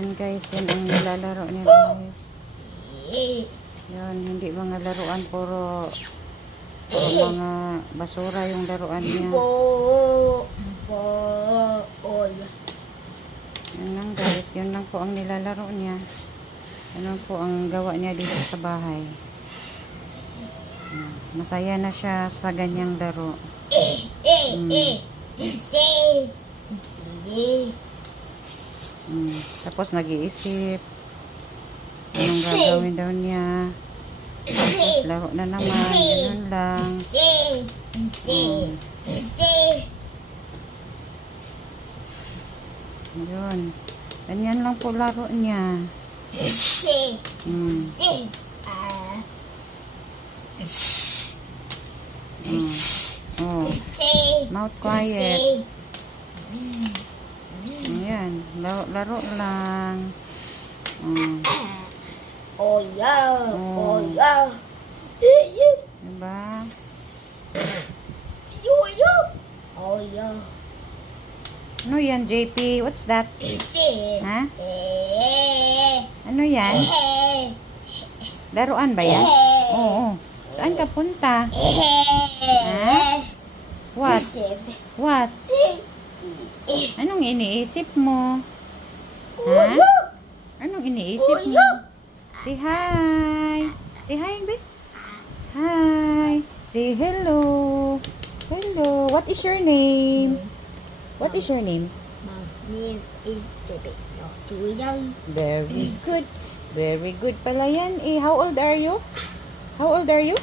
Yan guys, yan ang nilalaro niya guys. Yan, hindi mga laruan, puro mga basura yung laruan niya. Yan lang guys, yun lang po ang nilalaro niya. Ano po ang gawa niya dito sa bahay. Masaya na siya sa ganyang laro. Tapos nag-iisip anong gagawin daw niya. Tapos laro na naman, ganun lang. Yun, ganyan lang po laro niya. Oh. Mouth quiet. Ayan, laro lang. Oh yeah. Oh yeah. Diba? Oh yeah. Ano yan, JP? What's that? Ha? Ano yan? Laruan ba yan? Oo. Saan ka punta? Ha? What? What? Anong iniisip mo? Ha? Anong iniisip mo? Say hi. Say hi, babe. Hi. Say hello. Hello. What is your name? What is your name? My name is Jebe. No, too young. Very good. Very good pala yan. Eh, how old are you? How old are you?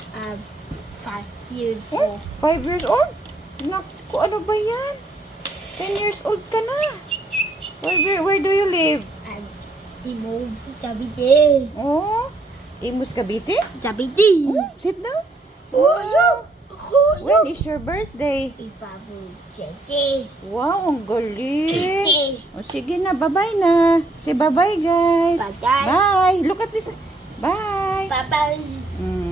5 years Oh, old. 5 years old? Naku, ano ba yan? 10 years old ka na. Where do you live? And Imove Jabide. Oh, Imus Cavite? Jabide. Oh, sit down. Oh yeah. When is your birthday? Ifavu Jeje. Wow, ang galing. O sige na, bye-bye na. Say bye-bye, guys. Bye-bye. Bye. Look at this. Bye. Bye bye. Mm.